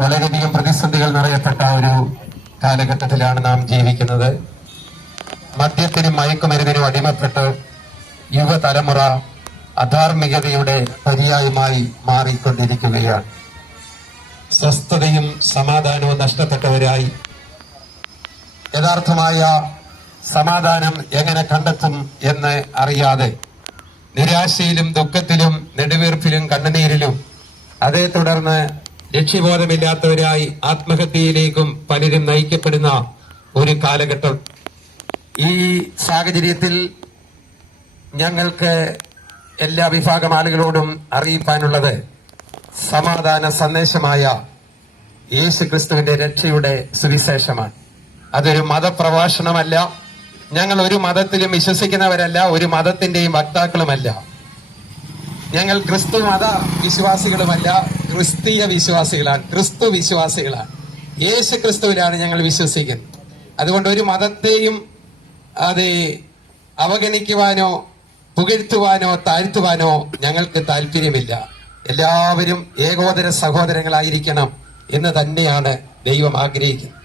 വളരെയധികം പ്രതിസന്ധികൾ നിറയപ്പെട്ട ഒരു കാലഘട്ടത്തിലാണ് നാം ജീവിക്കുന്നത്. മദ്യത്തിനും മയക്കുമരുന്നിനും അടിമപ്പെട്ട് യുവതലമുറ അധാർമികതയുടെ പര്യായമായി മാറിക്കൊണ്ടിരിക്കുകയാണ്. സ്വസ്ഥതയും സമാധാനവും നഷ്ടപ്പെട്ടവരായി യഥാർത്ഥമായ സമാധാനം എങ്ങനെ കണ്ടെത്തും എന്ന് അറിയാതെ നിരാശയിലും ദുഃഖത്തിലും നെടുവീർപ്പിലും കണ്ണുനീരിലും അതേ തുടർന്ന് ലക്ഷ്യബോധമില്ലാത്തവരായി ആത്മഹത്യയിലേക്കും പലരും നയിക്കപ്പെടുന്ന ഒരു കാലഘട്ടം. ഈ സാഹചര്യത്തിൽ ഞങ്ങൾക്ക് എല്ലാ വിഭാഗം ആളുകളോടും അറിയിക്കാനുള്ളത് സമാധാന സന്ദേശമായ യേശുക്രിസ്തുവിന്റെ രക്ഷയുടെ സുവിശേഷമാണ്. അതൊരു മതപ്രഭാഷണമല്ല. ഞങ്ങൾ ഒരു മതത്തിലും വിശ്വസിക്കുന്നവരല്ല, ഒരു മതത്തിന്റെയും വക്താക്കളുമല്ല. ഞങ്ങൾ ക്രിസ്തു മത വിശ്വാസികളുമല്ല, ക്രിസ്തീയ വിശ്വാസികളാണ്, ക്രിസ്തു വിശ്വാസികളാണ്. യേശു ക്രിസ്തുവിലാണ് ഞങ്ങൾ വിശ്വസിക്കുന്നത്. അതുകൊണ്ട് ഒരു മതത്തെയും അത് അവഗണിക്കുവാനോ പുകഴ്ത്തുവാനോ താഴ്ത്തുവാനോ ഞങ്ങൾക്ക് താല്പര്യമില്ല. എല്ലാവരും ഏകോദര സഹോദരങ്ങളായിരിക്കണം എന്ന് തന്നെയാണ് ദൈവം ആഗ്രഹിക്കുന്നത്.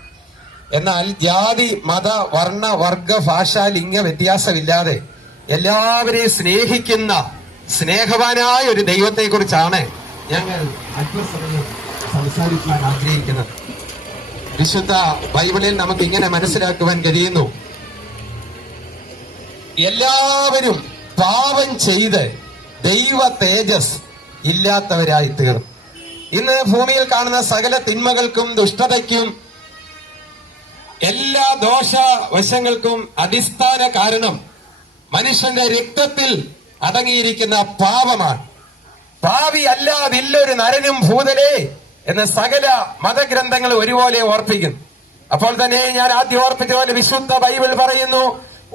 എന്നാൽ ജാതി മത വർണ്ണ വർഗ ഭാഷ ലിംഗ വ്യത്യാസമില്ലാതെ എല്ലാവരെയും സ്നേഹിക്കുന്ന സ്നേഹവാനായ ഒരു ദൈവത്തെ കുറിച്ചാണ് ഞങ്ങൾ അല്പസമയം സംസാരിക്കാൻ ആഗ്രഹിക്കുന്നത്. വിശുദ്ധ ബൈബിളിൽ നമുക്ക് ഇങ്ങനെ മനസ്സിലാക്കുവാൻ കഴിയുന്നു, എല്ലാവരും പാപം ചെയ്ത് ദൈവ തേജസ് ഇല്ലാത്തവരായി തീർന്നു. ഇന്ന് ഭൂമിയിൽ കാണുന്ന സകല തിന്മകൾക്കും ദുഷ്ടതയ്ക്കും എല്ലാ ദോഷവശങ്ങൾക്കും അടിസ്ഥാന കാരണം മനുഷ്യന്റെ രക്തത്തിൽ അടങ്ങിയിരിക്കുന്ന പാപമാണ്. പാവി അല്ലാതില്ലൊരു നരനും ഭൂതലേ എന്ന് സകല മതഗ്രന്ഥങ്ങൾ ഒരുപോലെ ഓർപ്പിക്കുന്നു. അപ്പോൾ തന്നെ ഞാൻ ആദ്യം ഓർപ്പിച്ച പോലെ വിശുദ്ധ ബൈബിൾ പറയുന്നു,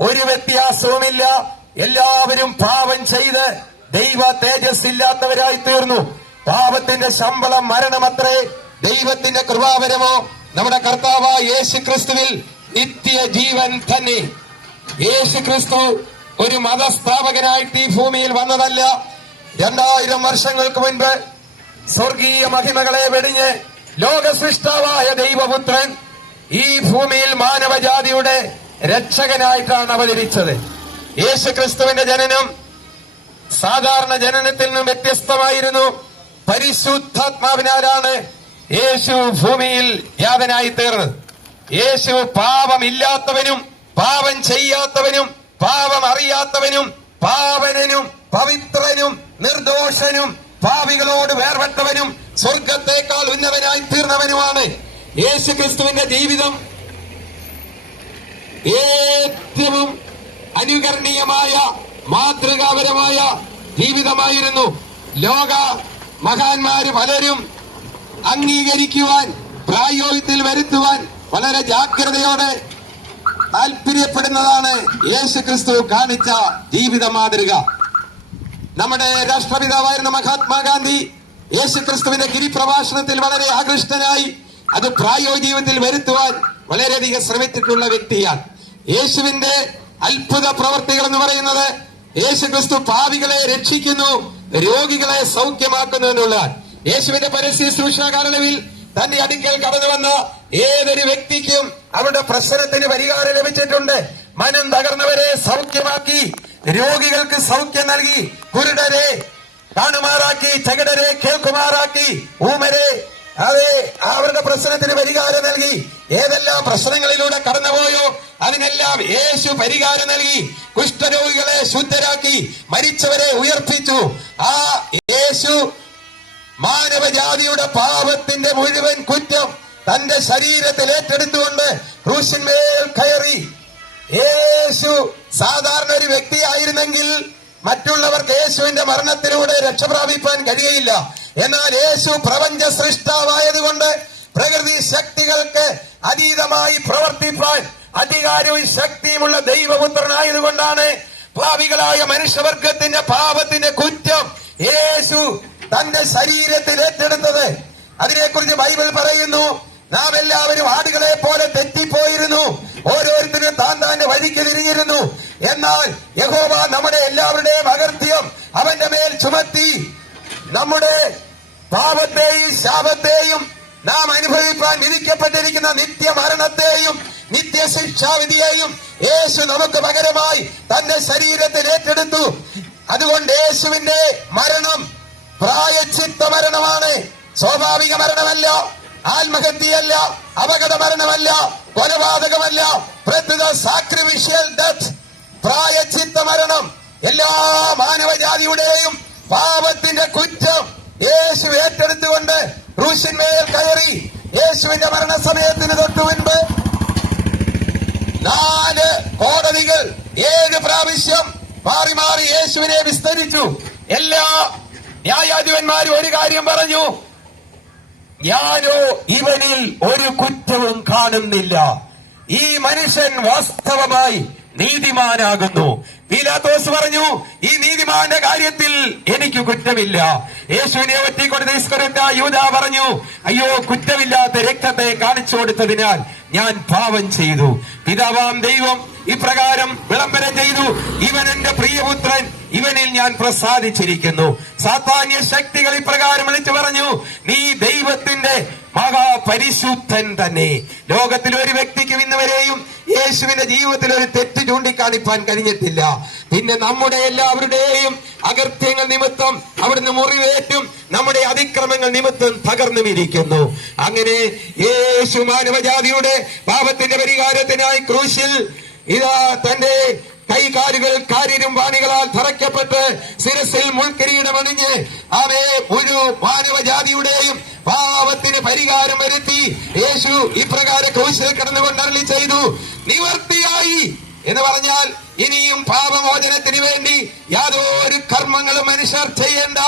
ഒരു വ്യത്യാസവുമില്ല, എല്ലാവരും പാപം ചെയ്ത് ദൈവ തേജസ് ഇല്ലാത്തവരായി തീർന്നു. പാപത്തിന്റെ ശമ്പളം മരണമത്രേ, ദൈവത്തിന്റെ കൃപാവരമോ നമ്മുടെ കർത്താവായ യേശു ക്രിസ്തുവിൽ നിത്യ ജീവൻ തന്നെ. യേശു ക്രിസ്തു ഒരു മതസ്ഥാപകനായിട്ട് ഈ ഭൂമിയിൽ വന്നതല്ല. 2000 വർഷങ്ങൾക്ക് മുൻപ് സ്വർഗീയ മഹിമകളെ വെടിഞ്ഞ് ലോക സൃഷ്ടാവായ ദൈവപുത്രൻ ഈ ഭൂമിയിൽ മാനവജാതിയുടെ രക്ഷകനായിട്ടാണ് അവതരിച്ചത്. യേശു ക്രിസ്തുവിന്റെ ജനനം സാധാരണ ജനനത്തിൽ നിന്നും വ്യത്യസ്തമായിരുന്നു. പരിശുദ്ധാത്മാവിനാലാണ് യേശു ഭൂമിയിൽ യാതനായി തീർന്നത്. യേശു പാപമില്ലാത്തവനും പാപം ചെയ്യാത്തവനും പാപം അറിയാത്തവനും പാവനനും പവിത്രനും നിർദോഷനും പാപികളോട് വേർപെട്ടവനും സ്വർഗത്തേക്കാൾ ഉന്നതനായി തീർന്നവനുമാണ്. യേശു ക്രിസ്തുവിന്റെ ജീവിതം ഏറ്റവും അനുകരണീയമായ മാതൃകാപരമായ ജീവിതമായിരുന്നു. ലോക മഹാന്മാര് പലരും അംഗീകരിക്കുവാൻ പ്രായോഗികത്തിൽ വരുത്തുവാൻ വളരെ ജാഗ്രതയോടെ താല്പര്യപ്പെടുന്നതാണ് യേശു ക്രിസ്തു കാണിച്ച ജീവിത മാതൃക. നമ്മുടെ രാഷ്ട്രപിതാവായിരുന്ന മഹാത്മാഗാന്ധി യേശു ക്രിസ്തുവിന്റെ ഗിരിപ്രഭാഷണത്തിൽ വളരെ ആകൃഷ്ടനായി അത് പ്രായോഗിക ജീവിതത്തിൽ വരുത്തുവാൻ വളരെയധികം ശ്രമിച്ചിട്ടുള്ള വ്യക്തിയാണ്. യേശുവിന്റെ അത്ഭുത പ്രവർത്തികൾ എന്ന് പറയുന്നത് യേശു ക്രിസ്തു പാപികളെ രക്ഷിക്കുന്നു, രോഗികളെ സൗഖ്യമാക്കുന്നു എന്നുള്ളതാണ്. യേശുവിന്റെ പരസ്യ ശുശ്രൂഷ കാലയളവിൽ തന്റെ അടുക്കൽ കടന്നു വന്ന ഏതൊരു വ്യക്തിക്കും അവരുടെ പ്രശ്നത്തിന് പരിഹാരം ലഭിച്ചിട്ടുണ്ട്. മനം തകർന്നവരെ സൗഖ്യമാക്കി, രോഗികൾക്ക് സൗഖ്യം നൽകി, കുരുടരെ കാണുമാറാക്കി, ചകിടരെ കേൾക്കുമാറാക്കി, ഊമരെ അവരുടെ പ്രശ്നത്തിന് പരിഹാരം നൽകി. ഏതെല്ലാം പ്രശ്നങ്ങളിലൂടെ കടന്നുപോയോ അതിനെല്ലാം യേശു പരിഹാരം നൽകി. കുഷ്ഠരോഗികളെ ശുദ്ധരാക്കി, മരിച്ചവരെ ഉയർപ്പിച്ചു. ആ യേശു മാനവജാതിയുടെ പാപത്തിന്റെ മുഴുവൻ കുറ്റം തന്റെ ശരീരത്തിൽ ഏറ്റെടുത്തുകൊണ്ട് ക്രൂശിന്മേൽ കയറി. യേശു സാധാരണ ഒരു വ്യക്തിയായിരുന്നെങ്കിൽ മറ്റുള്ളവർക്ക് യേശുവിന്റെ മരണത്തിലൂടെ രക്ഷപ്രാപിപ്പാൻ കഴിയയില്ല. എന്നാൽ യേശു പ്രപഞ്ച സൃഷ്ടാവായതുകൊണ്ട് പ്രകൃതി ശക്തികൾക്ക് അതീതമായി പ്രവർത്തിപ്പാൻ അധികാരവും ശക്തിയുമുള്ള ദൈവപുത്രനായതുകൊണ്ടാണ് പാപികളായ മനുഷ്യവർഗത്തിന്റെ പാപത്തിന്റെ കുറ്റം യേശു തന്റെ ശരീരത്തിൽ ഏറ്റെടുത്തത്. അതിനെക്കുറിച്ച് ബൈബിൾ പറയുന്നു, നാം എല്ലാവരും ആടുകളെ പോലെ തെറ്റിപ്പോയിരുന്നു, ഓരോരുത്തരും താന്റെ വഴിക്ക് തിരിഞ്ഞിരുന്നു. എന്നാൽ യഹോവ നമ്മുടെ എല്ലാവരുടെയും അകൃത്യം അവന്റെ മേൽ ചുമത്തി നമ്മുടെ പാപത്തെയും ശാപത്തെയും നാം അനുഭവിപ്പാൻ വിധിക്കപ്പെട്ടിരിക്കുന്ന നിത്യമരണത്തെയും നിത്യശിക്ഷാവിധിയെയും യേശു നമുക്ക് പകരമായി തന്റെ ശരീരത്തിൽ ഏറ്റെടുത്തു. അതുകൊണ്ട് യേശുവിന്റെ മരണം പ്രായശ്ചിത്ത മരണമാണ്. സ്വാഭാവിക മരണമല്ല, ആത്മഹത്യയല്ല, അപകട മരണമല്ല, കൊലപാതകമല്ല. പ്രത്യുത സാക്രിഫിഷ്യൽ ഡെത്ത്, പ്രായശ്ചിത്ത മരണം. എല്ലാ മാനവജാതിയുടെയും പാപത്തിന്റെ കുറ്റം യേശു ഏറ്റെടുത്തുകൊണ്ട് ക്രൂശിന്മേൽ കയറി. യേശുവിന്റെ മരണസമയത്തിന് തൊട്ടു മുൻപ് 4 കോടതികൾ 7 പ്രാവശ്യം മാറി മാറി യേശുവിനെ വിസ്തരിച്ചു. എല്ലാ ന്യായാധിപന്മാരും ഒരു കാര്യം പറഞ്ഞു: ഞാനോ ഇവനിൽ ഒരു കുറ്റവും കാണുന്നില്ല. ഈ മനുഷ്യൻ വാസ്തവമായി നീതിമാനാകുന്നു. പീലാത്തോസ് പറഞ്ഞു, ഈ നീതിമാന്റെ കാര്യത്തിൽ എനിക്ക് കുറ്റമില്ല. യേശുവിനെ ഒറ്റിക്കൊടുത്ത ഇസ്കറിയോത്ത യൂദ പറഞ്ഞു, അയ്യോ, കുറ്റമില്ലാത്ത രക്തത്തെ കാണിച്ചു കൊടുത്തതിനാൽ ഞാൻ പാപം ചെയ്തു. പിതാവാം ദൈവം ഇപ്രകാരം വിളംബരം ചെയ്തു: ഇവൻ എന്റെ പ്രിയപുത്രൻ, ഇവനിൽ ഞാൻ പ്രസാദിച്ചിരിക്കുന്നു. സാത്താന്യ ശക്തികൾ ഇപ്രകാരം വിളിച്ചു പറഞ്ഞു: നീ ദൈവത്തിന്റെ മഹാപരിശുദ്ധൻ തന്നെ. ലോകത്തിൽ ഒരു വ്യക്തിക്കും ഇന്നുവരെയും യേശുവിന്റെ ജീവിതത്തിൽ ഒരു തെറ്റ് ചൂണ്ടിക്കാണിപ്പാൻ കഴിഞ്ഞിട്ടില്ല. പിന്നെ നമ്മുടെ എല്ലാവരുടെയും അകൃത്യങ്ങൾ നിമിത്തം അവിടുന്ന് മുറിവേറ്റും നമ്മുടെ അതിക്രമങ്ങൾ നിമിത്തം തകർന്നുമിരിക്കുന്നു. അങ്ങനെ യേശു മാനവജാതിയുടെ പാപത്തിന്റെ പരിഹാരത്തിനായി ക്രൂശിൽ ഇതാ തന്റെ കൈകാലുകൾ കാരിരും വാണികളാൽ തറയ്ക്കപ്പെട്ട് ശിരസിൽ മുൾക്കിരീടം അണിഞ്ഞ് അവയെ ഒരു മാനവജാതിയുടെയും പാപത്തിന് പരിഹാരം വരുത്തി യേശു ഇപ്രകാരം ക്രൂശിൽ കിടന്നുകൊണ്ട് അരുളി ചെയ്തു: നിവർത്തിയായി എന്ന് പറഞ്ഞാൽ ഇനിയും പാപമോചനത്തിന് വേണ്ടി യാതൊരു കർമ്മങ്ങളും മനുഷ്യർ ചെയ്യേണ്ട,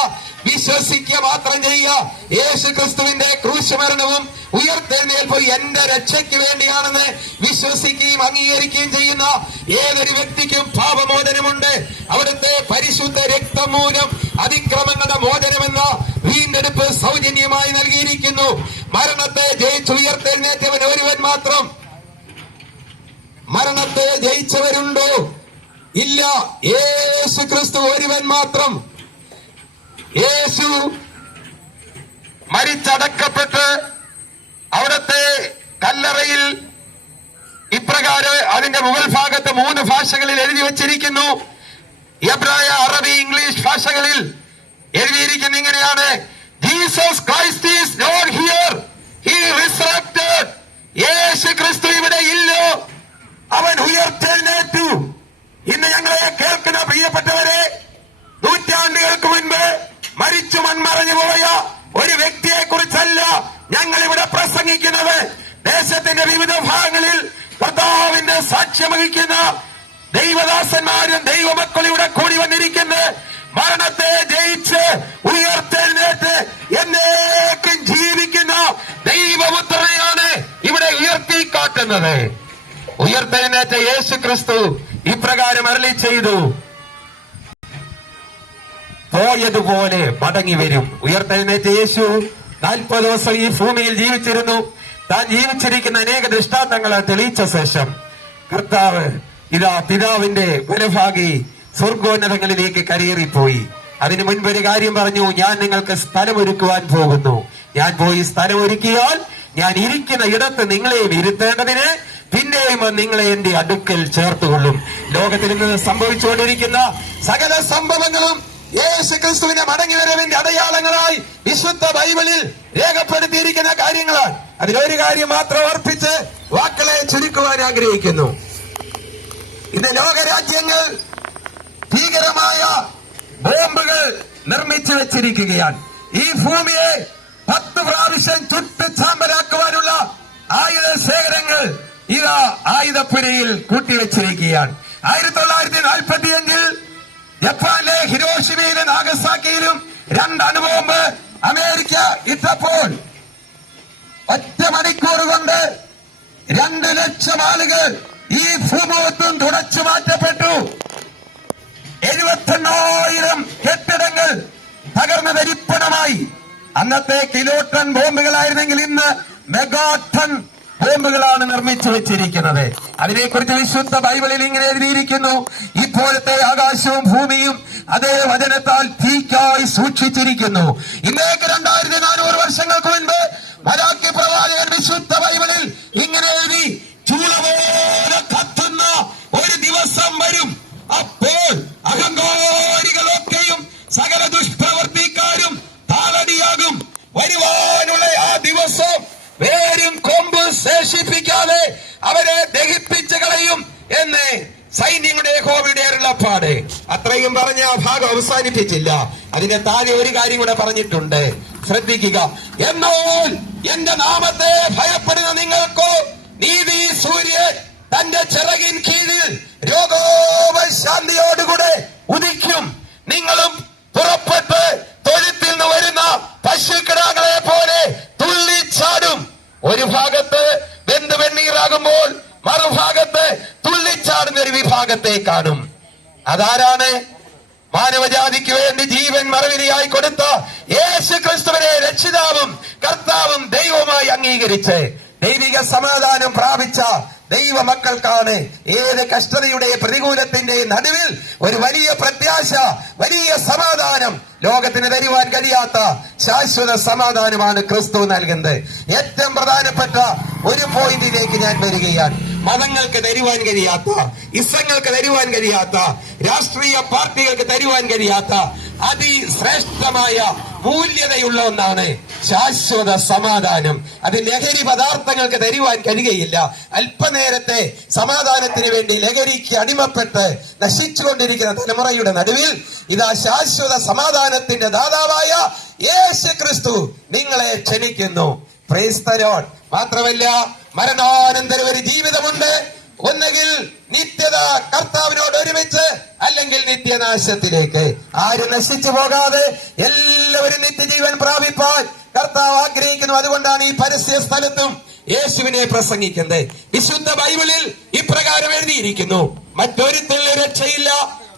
വിശ്വസിക്കുക മാത്രം ചെയ്യുക. യേശു ക്രിസ്തുവിന്റെ ക്രൂശ് മരണവും ഉയർത്തെഴുന്നേൽപ്പും എന്റെ രക്ഷയ്ക്ക് വേണ്ടിയാണെന്ന് വിശ്വസിക്കുകയും അംഗീകരിക്കുകയും ചെയ്യുന്ന ഏതൊരു വ്യക്തിക്കും പാപമോചനമുണ്ട്. അവിടുത്തെ പരിശുദ്ധ രക്തം മൂലം അതിക്രമങ്ങളുടെ മോചനമെന്ന വീണ്ടെടുപ്പ് സൗജന്യമായി നൽകിയിരിക്കുന്നു. മരണത്തെ ജയിച്ച് ഉയർത്തെഴുന്നേറ്റവൻ ഒരുവൻ മാത്രം. മരണത്തെ ജയിച്ചവരുണ്ടോ? ഇല്ല. യേശു ക്രിസ്തു ഒരുവൻ മാത്രം. യേശു മരിച്ചടക്കപ്പെട്ട് അവിടുത്തെ കല്ലറയിൽ ഇപ്രകാരം അതിന്റെ മുകൾ ഭാഗത്ത് 3 ഭാഷകളിൽ എഴുതി വച്ചിരിക്കുന്നു. എബ്രായ, അറബി, ഇംഗ്ലീഷ് ഭാഷകളിൽ എഴുതിയിരിക്കുന്ന ഇങ്ങനെയാണ്: Jesus Christ is not here, he resurrected. യേശു ക്രിസ്തു ഇവിടെ ഇല്ലോ, അവൻ ഉയർത്തെഴുന്നേറ്റു. ഇന്ന് ഞങ്ങളെ കേൾക്കുന്ന പ്രിയപ്പെട്ടവരെ, നൂറ്റാണ്ടുകൾക്ക് മുൻപ് മരിച്ചു മൺമറഞ്ഞു പോയ ഒരു വ്യക്തിയെ കുറിച്ചല്ല ഞങ്ങൾ ഇവിടെ പ്രസംഗിക്കുന്നത്. ദേശത്തിന്റെ വിവിധ ഭാഗങ്ങളിൽ കർത്താവിന്റെ സാക്ഷ്യം വഹിക്കുന്ന ദൈവദാസന്മാരും ദൈവമക്കളും ഇവിടെ കൂടി വന്നിരിക്കുന്ന മരണത്തെ ജയിച്ച് ഉയർത്തെഴുന്നേറ്റ് എന്നേക്കും ജീവിക്കുന്ന ദൈവപുത്രനെയാണ് ഇവിടെ ഉയർത്തി കാട്ടുന്നത്. ഉയർത്തെഴുന്നേറ്റ യേശു ക്രിസ്തു ഇപ്രകാരം അരുളി ചെയ്തു: പോയതുപോലെ മടങ്ങി വരും. ഉയർത്തെഴുന്നേറ്റ യേശു 40 ദിവസം ഈ ഭൂമിയിൽ ജീവിച്ചിരുന്നു. താൻ ജീവിച്ചിരിക്കുന്ന അനേക ദൃഷ്ടാന്തങ്ങളെ തെളിയിച്ച ശേഷം കർത്താവ് ഇതാ പിതാവിന്റെ വലഭാഗി സ്വർഗോന്നതങ്ങളിലേക്ക് കരയേറിപ്പോയി. അതിനു മുൻപ് ഒരു കാര്യം പറഞ്ഞു: ഞാൻ നിങ്ങൾക്ക് സ്ഥലമൊരുക്കുവാൻ പോകുന്നു. ഞാൻ പോയി സ്ഥലമൊരുക്കിയാൽ ഞാൻ ഇരിക്കുന്ന ഇടത്ത് നിങ്ങളെയും ഇരുത്തേണ്ടതിന് പിന്നെയും നിങ്ങളെ എന്റെ അടുക്കൽ ചേർത്തുകൊള്ളും. ലോകത്തിൽ നിന്ന് സംഭവിച്ചുകൊണ്ടിരിക്കുന്ന സകല സംഭവങ്ങളും യേശു ക്രിസ്തുവിന്റെ മടങ്ങിവരവിന്റെ അടയാളങ്ങളായി വിശുദ്ധ ബൈബിളിൽ രേഖപ്പെടുത്തിയിരിക്കുന്ന കാര്യങ്ങളാണ്. അതിലൊരു കാര്യം മാത്രം ഓർപ്പിച്ച് വാക്കുകളെ ചുരുക്കുവാൻ ആഗ്രഹിക്കുന്നു. ഇന്ന് ലോകരാജ്യങ്ങൾ ഭീകരമായ ബോംബുകൾ നിർമ്മിച്ചു വെച്ചിരിക്കുകയാണ്. ഈ ഭൂമിയെ 10 പ്രാവശ്യം ചുട്ട് ചാമ്പലാക്കുവാനുള്ള ആയുധ ശേഖരങ്ങൾ ഇതാ ആയുധപ്പുരയിൽ കൂട്ടിവെച്ചിരിക്കുകയാണ്. 1945 ജപ്പാനിലെ ഹിരോഷിമയിലും നാഗസാക്കിയിലും 2 അണുബോംബ് അമേരിക്ക ഇട്ടപ്പോൾ 1 മണിക്കൂർ കൊണ്ട് 2 ലക്ഷം ആളുകൾ ഈ ഭൂമുഖത്തും തുടച്ചു മാറ്റപ്പെട്ടു. 78,000 കെട്ടിടങ്ങൾ തകർന്ന് തരിപ്പണമായി. അന്നത്തെ കിലോ ടൺ ബോംബുകളായിരുന്നെങ്കിൽ ഇന്ന് മെഗാ ടൺ ബോംബുകളാണ് നിർമ്മിച്ചു വെച്ചിരിക്കുന്നത്. അതിനെക്കുറിച്ച് വിശുദ്ധ ബൈബിളിൽ ഇങ്ങനെ എഴുതിയിരിക്കുന്നു: ഇപ്പോഴത്തെ ആകാശവും ഭൂമിയും അതേ വചനത്താൽ തീക്കായി സൂക്ഷിച്ചിരിക്കുന്നു. ഇന്നേക്ക് 2400 വർഷങ്ങൾക്ക് മുൻപ് മലാക്കി വേരും കൊമ്പ് ശേഷിപ്പിക്കാതെ അവരെ ദഹിപ്പിച്ചു കളയും എന്ന് സൈന്യങ്ങളുടെ യഹോവയുടെ അരുളപ്പാട്. അത്രയും പറഞ്ഞ ആ ഭാഗം അവസാനിപ്പിച്ചില്ല. അതിന്റെ താഴെ ഒരു കാര്യം കൂടെ പറഞ്ഞിട്ടുണ്ട്, ശ്രദ്ധിക്കുക. എന്നാൽ എന്റെ നാമത്തെ ഭയപ്പെടുന്ന നിങ്ങൾക്കോ നീതി സൂര്യൻ തന്റെ ചിറകിൻ കീഴിൽ രോഗോപശാന്തിയോടുകൂടെ ഉദിക്കും. നിങ്ങളും പുറപ്പെട്ട് തൊഴുത്തിൽ നിന്ന് വരുന്ന പശുക്കിടാങ്ങളെ പോലെ തുള്ളിച്ചാടും. ഒരു ഭാഗത്ത് വെന്ത് വെണ്ണീറാകുമ്പോൾ മറുഭാഗത്ത് തുള്ളിച്ചാടുന്ന ഒരു വിഭാഗത്തെ കാണും. അതാരാണ്? മാനവജാതിക്ക് വേണ്ടി ജീവൻ മറവിലിയായി കൊടുത്ത യേശു ക്രിസ്തുവിനെ രക്ഷിതാവും കർത്താവും ദൈവവുമായി അംഗീകരിച്ച് ദൈവിക സമാധാനം പ്രാപിച്ച ദൈവ മക്കൾക്കാണ് ഏത് കഷ്ടതയുടെ പ്രതികൂലത്തിന്റെ നടുവിൽ ഒരു വലിയ പ്രത്യാശ, വലിയ സമാധാനം, ലോകത്തിന് തരുവാൻ കഴിയാത്ത ശാശ്വത സമാധാനമാണ് ക്രിസ്തു നൽകുന്നത്. ഏറ്റവും പ്രധാനപ്പെട്ട ഒരു പോയിന്റിലേക്ക് ഞാൻ വരികയാണ്. മതങ്ങൾക്ക് തരുവാൻ കഴിയാത്ത, ഇസങ്ങൾക്ക് തരുവാൻ കഴിയാത്ത, രാഷ്ട്രീയ പാർട്ടികൾക്ക് തരുവാൻ കഴിയാത്ത അതിശ്രേഷ്ഠമായ മൂല്യതയുള്ള ഒന്നാണ് ശാശ്വത സമാധാനം. അത് ലഹരി പദാർത്ഥങ്ങൾക്ക് തരുവാൻ കഴിയുകയില്ല. അല്പനേരത്തെ സമാധാനത്തിന് വേണ്ടി ലഹരിക്ക് അടിമപ്പെട്ട് നശിച്ചുകൊണ്ടിരിക്കുന്ന തലമുറയുടെ നടുവിൽ ഇതാ ശാശ്വത സമാധാനത്തിന്റെ ദാതാവായ യേശു ക്രിസ്തു നിങ്ങളെ ക്ഷണിക്കുന്നു. Praise the Lord. മാത്രമല്ല, മരണാനന്തരം ഒരു ജീവിതമുണ്ട്. ഒന്നുകിൽ നിത്യത കർത്താവിനോട് ഒരുമിച്ച്, അല്ലെങ്കിൽ നിത്യനാശത്തിലേക്ക്. ആരും നശിച്ചു പോകാതെ എല്ലാവരും നിത്യജീവൻ പ്രാപിപ്പാൻ കർത്താവ് ആഗ്രഹിക്കുന്നു. അതുകൊണ്ടാണ് ഈ പരസ്യ സ്ഥലത്തും യേശുവിനെ പ്രസംഗിക്കുന്നത്. വിശുദ്ധ ബൈബിളിൽ ഇപ്രകാരം എഴുതിയിരിക്കുന്നു, മറ്റൊരുത്തിൽ രക്ഷയില്ല,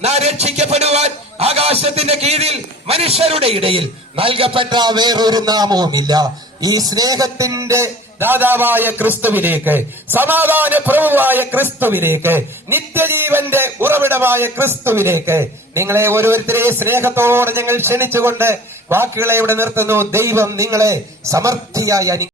നാം രക്ഷിക്കപ്പെടുവാൻ ആകാശത്തിന്റെ കീഴിൽ മനുഷ്യരുടെ ഇടയിൽ നൽകപ്പെട്ട വേറൊരു നാമവുമില്ല. ഈ സ്നേഹത്തിന്റെ ദാതാവായ ക്രിസ്തുവിലേക്ക്, സമാധാന പ്രഭുവായ ക്രിസ്തുവിലേക്ക്, നിത്യജീവന്റെ ഉറവിടമായ ക്രിസ്തുവിലേക്ക് നിങ്ങളെ ഓരോരുത്തരെ സ്നേഹത്തോടെ ഞങ്ങൾ ക്ഷണിച്ചുകൊണ്ട് വാക്കുകളെ ഇവിടെ നിർത്തുന്നു. ദൈവം നിങ്ങളെ സമൃദ്ധിയായി